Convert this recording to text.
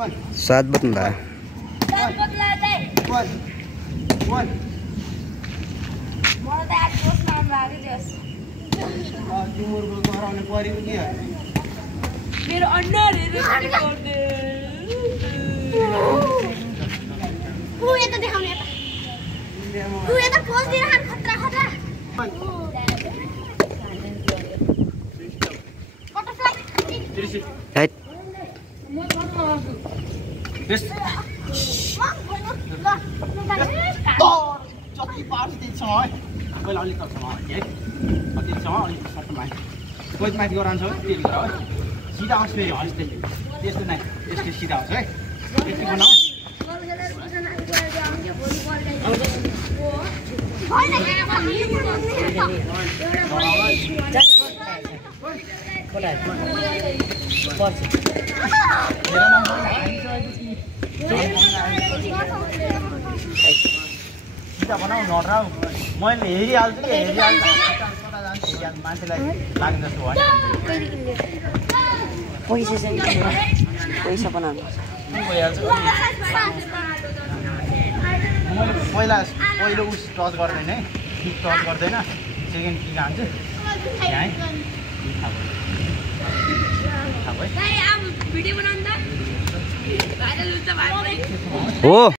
सात बदला मेरो अन्डर जति पार्छ त्यतिसँग है पहिला अलिक तलसम्म है त्यतिसँग अलिक सर्टमा कोही माथि गराउँछ है त्यति गर है सिधा आउँछ फेरि हस्ते त्यस्तो नै यस्तो सिधा आउँछ है त्यति बनाऊ सिधा बनाऊ नडराउ मैले हेरिहाल्छु कि हेरिहाल्छु मान्छेलाई लाग्ने जस्तो होइन पैसा बनाउनु भइहाल्छ मैले पहिलो उस टच गर्दैन है किक टच गर्दैन सेकेन्ड किक हान्छु यहाँ भिडियो बनाउँदा भाइरल हुन्छ हो